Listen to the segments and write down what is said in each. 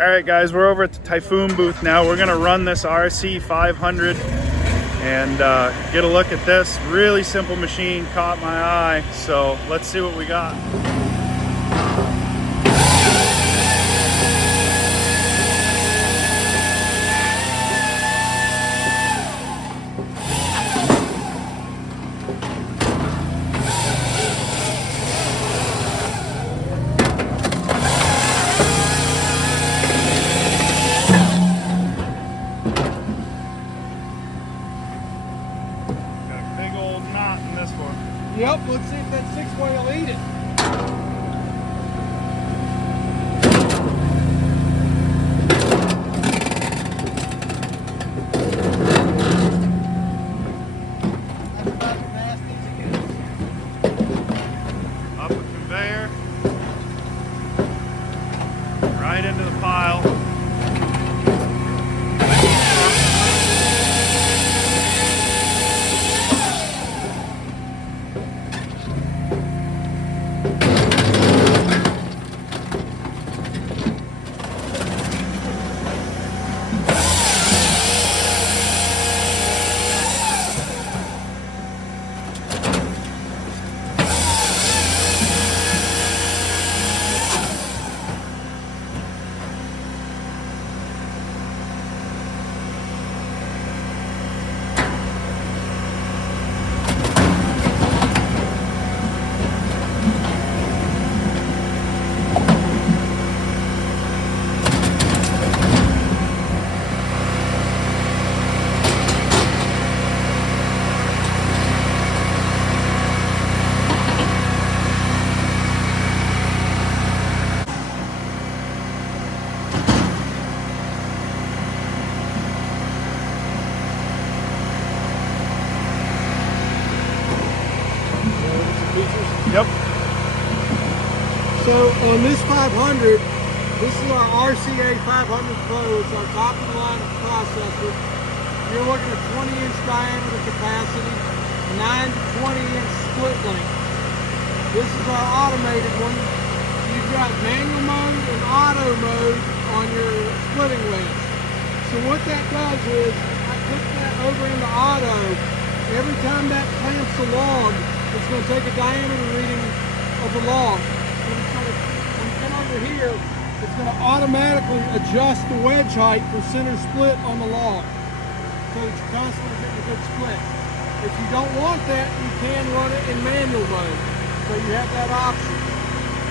All right, guys, we're over at the Tajfun booth now. We're gonna run this RC 500 and get a look at this. Really simple machine, caught my eye. So let's see what we got. Yep, let's see if that 6-way will eat it. That's about as nasty as it gets. Up a conveyor, right into the pile. Yep. So on this 500, this is our RCA 500 Pro. It's our top of the line processor. You're looking at 20-inch diameter capacity, 9 to 20-inch split length. This is our automated one. You've got manual mode and auto mode on your splitting wedge. So what that does is, I put that over into auto. Every time that clamps a log, it's going to take a diameter reading of the log. And it's going to, when you come over here, it's going to automatically adjust the wedge height for center split on the log, so that you're constantly getting a good split. If you don't want that, you can run it in manual mode, so you have that option.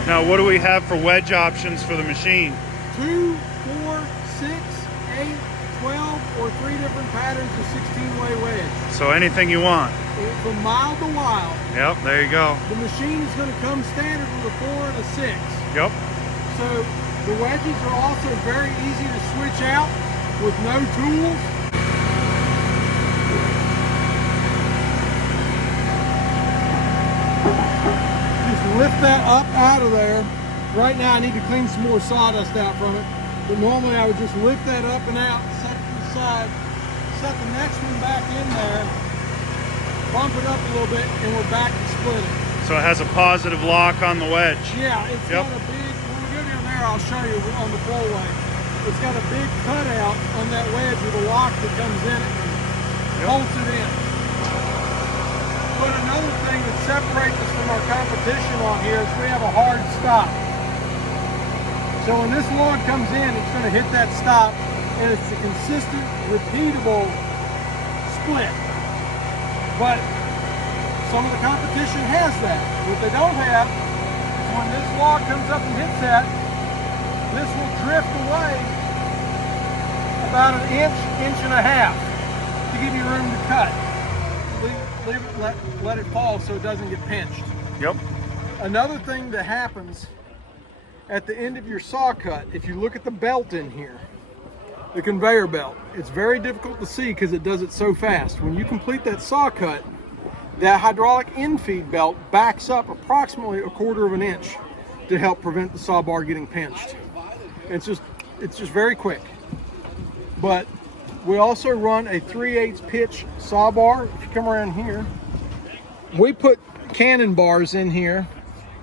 Now, what do we have for wedge options for the machine? 2, 4, 6, 8, 12, or 3 different patterns of 16-way wedge. So anything you want. From mild to wild. Yep, there you go. The machine is going to come standard with a 4 and a 6. Yep. So the wedges are also very easy to switch out with no tools. Just lift that up out of there. Right now I need to clean some more sawdust out from it. But normally I would just lift that up and out, set it to the side, set the next one back in there, bump it up a little bit, and we're back to splitting. So it has a positive lock on the wedge. Yeah, it's got a big, when we go down there, I'll show you on the flowway. It's got a big cutout on that wedge with a lock that comes in it and holds it in. But another thing that separates us from our competition on here is we have a hard stop. So when this log comes in, it's going to hit that stop, and it's a consistent, repeatable split. But some of the competition has that. What they don't have is when this log comes up and hits that, this will drift away about an inch, inch and a half to give you room to cut. Let it fall so it doesn't get pinched. Yep. Another thing that happens at the end of your saw cut, if you look at the belt in here, the conveyor belt, it's very difficult to see because it does it so fast. When you complete that saw cut, that hydraulic infeed belt backs up approximately 1/4 of an inch to help prevent the saw bar getting pinched. It's just very quick. But we also run a 3/8 pitch saw bar. If you come around here, we put cannon bars in here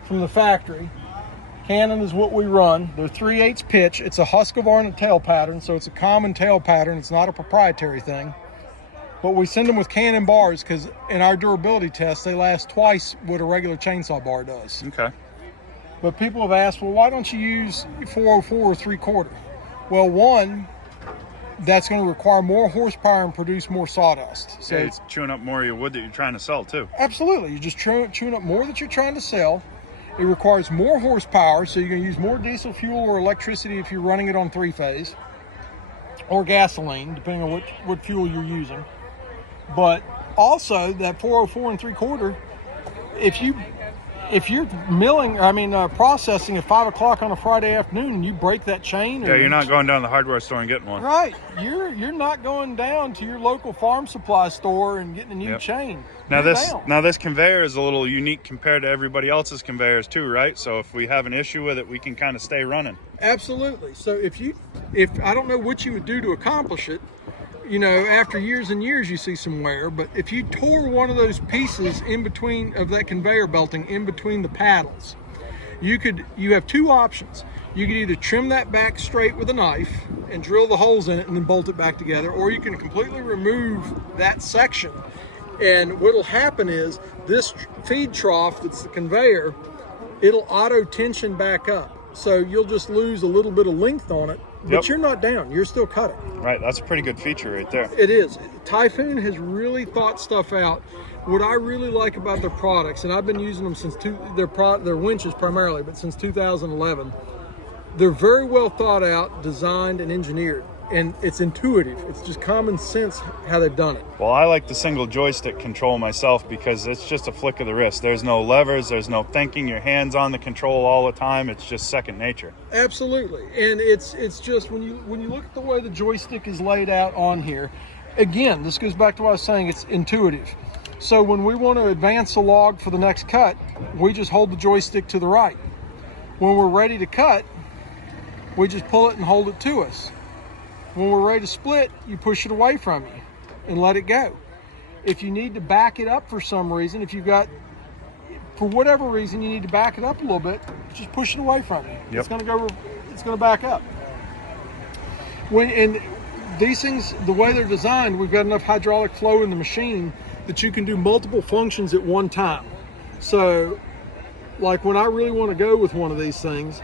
from the factory Cannon is what we run. They're 3/8 pitch. It's a Husqvarna tail pattern, so it's a common tail pattern. It's not a proprietary thing. But we send them with Cannon bars because in our durability tests, they last twice what a regular chainsaw bar does. Okay. But people have asked, well, why don't you use 404 or 3/4? Well, one, that's going to require more horsepower and produce more sawdust. So it's chewing up more of your wood that you're trying to sell too. Absolutely. You're just chewing up more that you're trying to sell. It requires more horsepower, so you're going to use more diesel fuel or electricity if you're running it on 3-phase, or gasoline, depending on what fuel you're using. But also, that 404 and 3/4, if you're processing at 5 o'clock on a Friday afternoon and you break that chain, yeah, you're not going down to the hardware store and getting one. Right. You're not going down to your local farm supply store and getting a new chain. Now this conveyor is a little unique compared to everybody else's conveyors too, right? So if we have an issue with it, we can kind of stay running. Absolutely. So if I don't know what you would do to accomplish it, you know, after years and years you see some wear, but if you tore one of those pieces in between of that conveyor belting in between the paddles, you have two options. You could either trim that back straight with a knife and drill the holes in it and then bolt it back together, or you can completely remove that section. And what'll happen is this feed trough that's the conveyor, it'll auto tension back up. So you'll just lose a little bit of length on it, but you're not down, you're still cutting. Right, that's a pretty good feature right there. It is. Tajfun has really thought stuff out. What I really like about their products, and I've been using them since their winches primarily, but since 2011, they're very well thought out, designed, and engineered. And it's intuitive. It's just common sense how they've done it. Well, I like the single joystick control myself because it's just a flick of the wrist. There's no levers, there's no thinking, your hands on the control all the time. It's just second nature. Absolutely. And it's just when you look at the way the joystick is laid out on here, again, this goes back to what I was saying, it's intuitive. So when we want to advance the log for the next cut, we just hold the joystick to the right. When we're ready to cut, we just pull it and hold it to us. When we're ready to split, you push it away from you and let it go. If you need to back it up for some reason, for whatever reason, you need to back it up a little bit, just push it away from you. Yep. It's gonna back up. And these things, the way they're designed, we've got enough hydraulic flow in the machine that you can do multiple functions at one time. So, like when I really want to go with one of these things,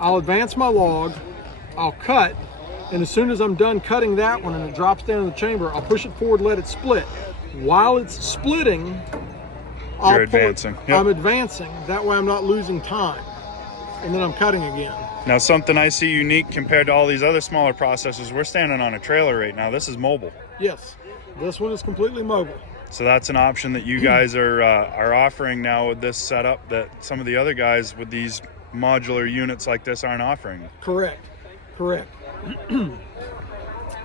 I'll advance my log, I'll cut, and as soon as I'm done cutting that one and it drops down in the chamber, I'll push it forward, let it split. While it's splitting, I'm advancing. That way I'm not losing time. And then I'm cutting again. Now, something I see unique compared to all these other smaller processors, we're standing on a trailer right now. This is mobile. Yes, this one is completely mobile. So that's an option that you guys are offering now with this setup that some of the other guys with these modular units like this aren't offering. Correct.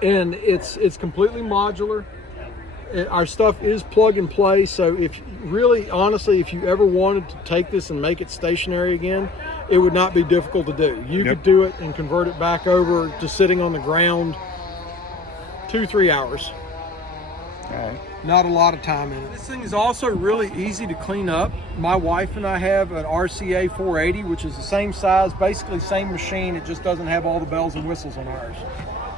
And it's completely modular. Our stuff is plug and play, so if you ever wanted to take this and make it stationary again, it would not be difficult to do. You could do it and convert it back over to sitting on the ground 2-3 hours. All right. Not a lot of time in it. This thing is also really easy to clean up. My wife and I have an RCA 480, which is the same size, basically same machine. It just doesn't have all the bells and whistles on ours.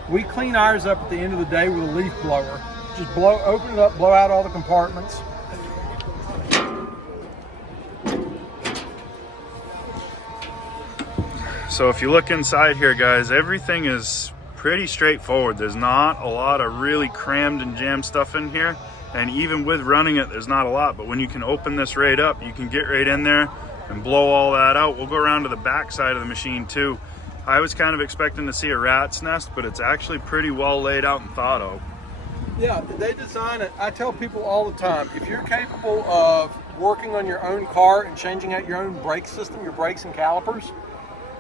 We clean ours up at the end of the day with a leaf blower. Just open it up, blow out all the compartments. So if you look inside here, guys, everything is pretty straightforward. There's not a lot of really crammed and jammed stuff in here. And even with running it, there's not a lot. But when you can open this right up, you can get right in there and blow all that out. We'll go around to the back side of the machine too. I was kind of expecting to see a rat's nest, but it's actually pretty well laid out and thought out. Yeah, they design it. I tell people all the time, if you're capable of working on your own car and changing out your own brake system, your brakes and calipers,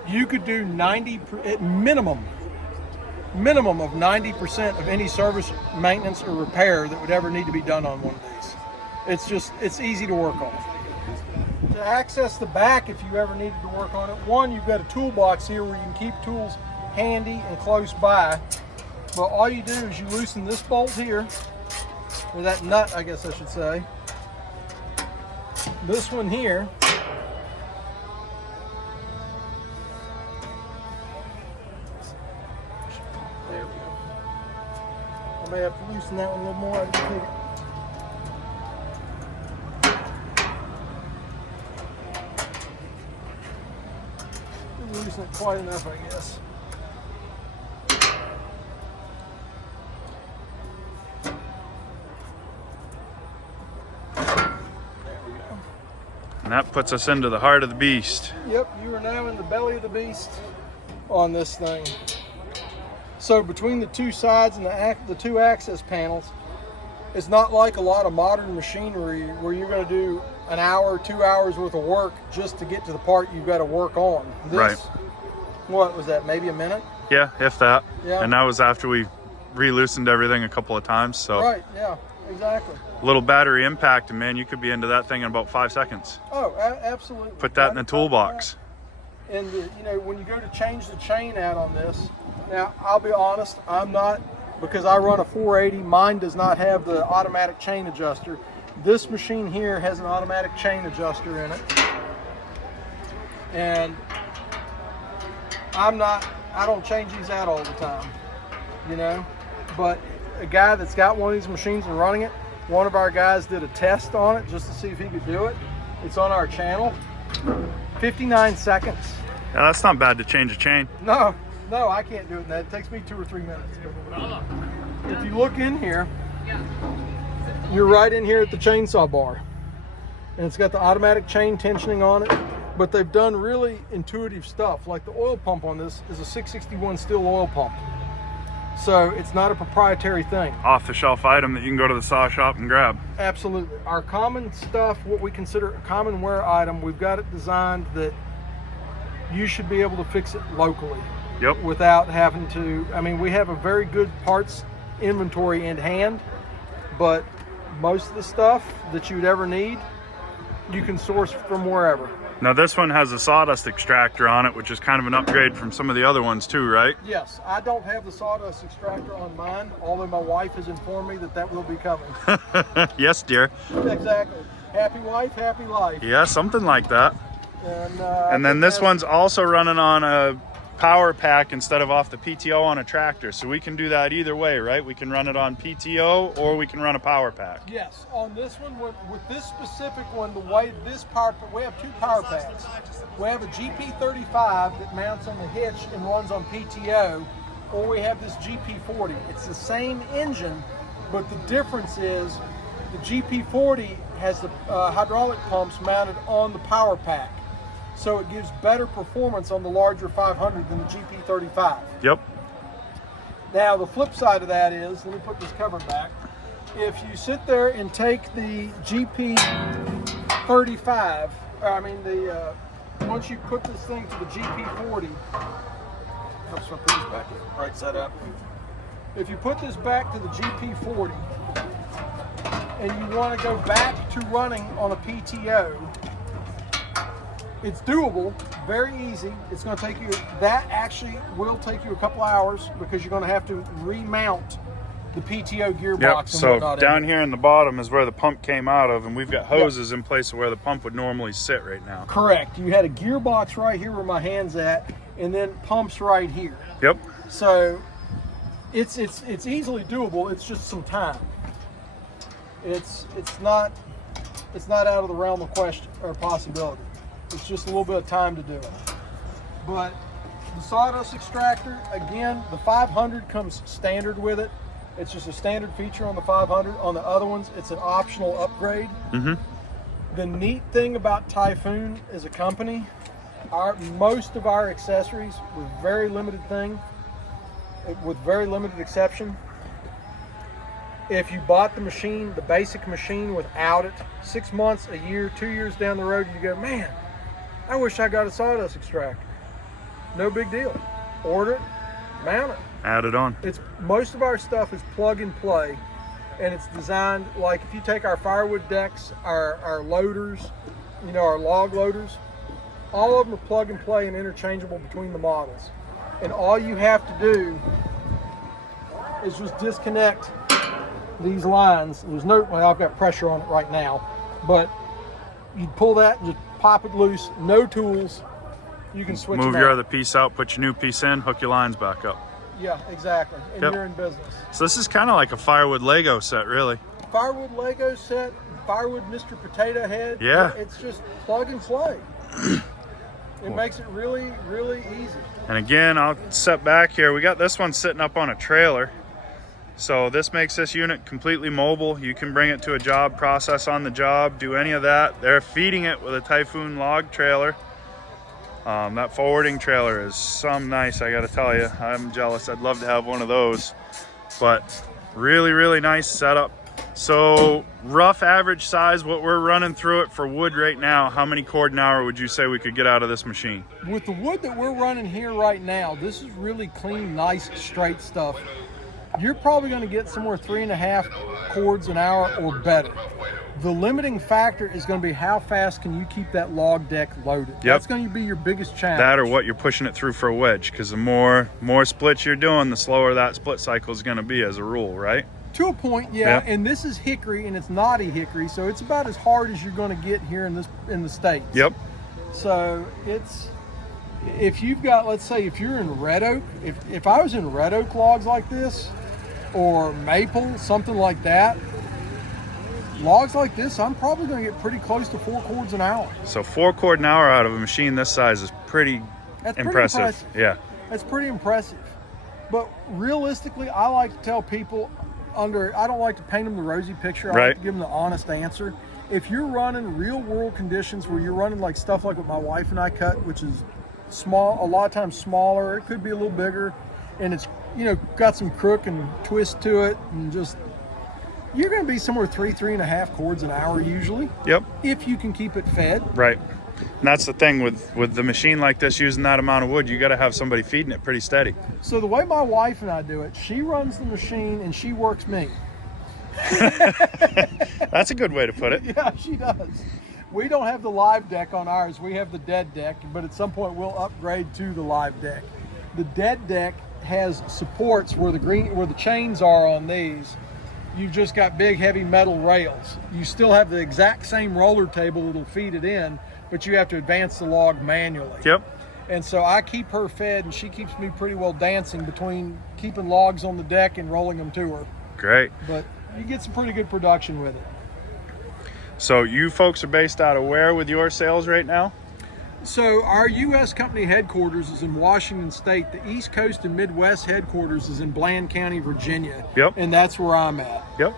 you could do minimum of 90% of any service, maintenance, or repair that would ever need to be done on one of these. It's easy to work on. To access the back, if you ever needed to work on it, one, you've got a toolbox here where you can keep tools handy and close by. But all you do is you loosen this bolt here, or that nut, I guess I should say. This one here. may have to loosen that one a little more. I didn't take it. Didn't loosen it quite enough, I guess. And that puts us into the heart of the beast. Yep, you are now in the belly of the beast on this thing. So between the two sides and the two access panels, it's not like a lot of modern machinery where you're going to do an hour, 2 hours worth of work just to get to the part you've got to work on. This, Right. What was that, maybe a minute? Yeah, if that. Yeah. And that was after we re-loosened everything a couple of times. So Right, yeah, exactly. little battery impact, and man, you could be into that thing in about 5 seconds. Oh, absolutely. Put that in the toolbox. And you know, when you go to change the chain out on this, now I'll be honest, I'm not, because I run a 480, mine does not have the automatic chain adjuster. This machine here has an automatic chain adjuster in it. And I don't change these out all the time, you know, but a guy that's got one of these machines and running it, one of our guys did a test on it just to see if he could do it. It's on our channel. 59 seconds. Yeah, that's not bad to change a chain. No, I can't do it in that. It takes me 2 or 3 minutes. If you look in here, you're right in here at the chainsaw bar. And it's got the automatic chain tensioning on it. But they've done really intuitive stuff. Like the oil pump on this is a 661 steel oil pump. So it's not a proprietary thing. Off-the-shelf item that you can go to the saw shop and grab. Absolutely. Our common stuff, what we consider a common wear item, we've got it designed that you should be able to fix it locally. Yep. Without having to, I mean, we have a very good parts inventory in hand, but most of the stuff that you'd ever need, you can source from wherever. Now this one has a sawdust extractor on it, which is kind of an upgrade from some of the other ones too, right? Yes, I don't have the sawdust extractor on mine, although my wife has informed me that will be coming. Yes, dear. Exactly. Happy wife, happy life. Yeah, something like that. And then this one's also running on a power pack instead of off the PTO on a tractor. So we can do that either way, right? We can run it on PTO or we can run a power pack. Yes, on this one, with this specific one, the way this power, we have 2 power packs. We have a GP35 that mounts on the hitch and runs on PTO, or we have this GP40. It's the same engine, but the difference is the GP40 has the hydraulic pumps mounted on the power pack. So it gives better performance on the larger 500 than the GP35. Yep. Now the flip side of that is, let me put this cover back. If you sit there and take the GP35, once you put this thing to the GP40, oops, I'll put this back right side up. If you put this back to the GP40 and you want to go back to running on a PTO, it's doable, very easy. It's going to take you, that actually will take you a couple hours because you're going to have to remount the PTO gearbox. Yep. And So whatnot down here in the bottom is where the pump came out of, and we've got hoses in place of where the pump would normally sit right now. Correct. You had a gearbox right here where my hand's at, and then pumps right here. Yep. So it's easily doable. It's just some time. It's not out of the realm of question or possibility. It's just a little bit of time to do it. But the sawdust extractor, again, the 500 comes standard with it. It's just a standard feature on the 500. On the other ones, it's an optional upgrade. Mm-hmm. The neat thing about Tajfun as a company, most of our accessories, with very limited exception, if you bought the machine, the basic machine without it, 6 months, a year, 2 years down the road, you go, man, I wish I got a sawdust extractor. No big deal. Order it, mount it. Add it on. Most of our stuff is plug and play, and it's designed like if you take our firewood decks, our loaders, our log loaders, all of them are plug and play and interchangeable between the models. And all you have to do is just disconnect these lines. Well, I've got pressure on it right now, but you pull that and just pop it loose, no tools. You can switch Move them your out. other piece out, put your new piece in, hook your lines back up. Yeah, exactly. And Yep. you're in business. So this is kind of like a Firewood Lego set, really. Firewood Lego set, Firewood Mr. Potato Head. Yeah. It's just plug and play. It makes it really, really easy. And again, I'll set back here. We got this one sitting up on a trailer. So this makes this unit completely mobile. You can bring it to a job, process on the job, do any of that. They're feeding it with a Tajfun log trailer. That forwarding trailer is some nice, I gotta tell you. I'm jealous. I'd love to have one of those. But really, really nice setup. So rough average size, what we're running through it for wood right now, how many cord an hour would you say we could get out of this machine? With the wood that we're running here right now, this is really clean, nice, straight stuff. You're probably going to get somewhere 3.5 cords an hour or better. The limiting factor is going to be how fast can you keep that log deck loaded. Yep. That's going to be your biggest challenge. That or what you're pushing it through for a wedge, because the more splits you're doing, the slower that split cycle is going to be as a rule, right? To a point, yeah. Yep. And this is hickory, and it's knotty hickory, so it's about as hard as you're going to get here in the States. Yep. So it's, if you've got, let's say, if you're in red oak, if I was in red oak logs like this, or maple, something like that, logs like this, I'm probably going to get pretty close to 4 cords an hour. So 4 cord an hour out of a machine this size is pretty impressive. Yeah. That's pretty impressive. But realistically, I like to tell people I don't like to paint them the rosy picture. I like to give them the honest answer. If you're running real world conditions where you're running like stuff like what my wife and I cut, which is small, a lot of times smaller, it could be a little bigger, and it's, you know, got some crook and twist to it, and just, you're going to be somewhere 3.5 cords an hour usually. Yep. If you can keep it fed. Right. And that's the thing with the machine like this, using that amount of wood, you got to have somebody feeding it pretty steady. So the way my wife and I do it, she runs the machine and she works me. That's a good way to put it. Yeah, she does. We don't have the live deck on ours. We have the dead deck, but at some point we'll upgrade to the live deck. The dead deck has supports where the chains are on these. You've just got big heavy metal rails. You still have the exact same roller table that'll feed it in, but you have to advance the log manually. Yep. And so I keep her fed, and she keeps me pretty well dancing between keeping logs on the deck and rolling them to her. Great. But you get some pretty good production with it. So you folks are based out of where with your sales right now? So our U.S. company headquarters is in Washington State. The East Coast and Midwest headquarters is in Bland County, Virginia. Yep. And that's where I'm at. Yep.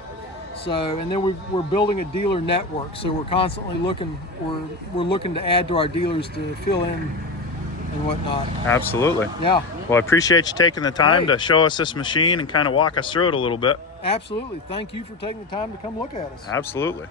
So, and then we're building a dealer network. So we're constantly looking, we're looking to add to our dealers to fill in and whatnot. Absolutely. Yeah. Well, I appreciate you taking the time to show us this machine and kind of walk us through it a little bit. Absolutely. Thank you for taking the time to come look at us. Absolutely.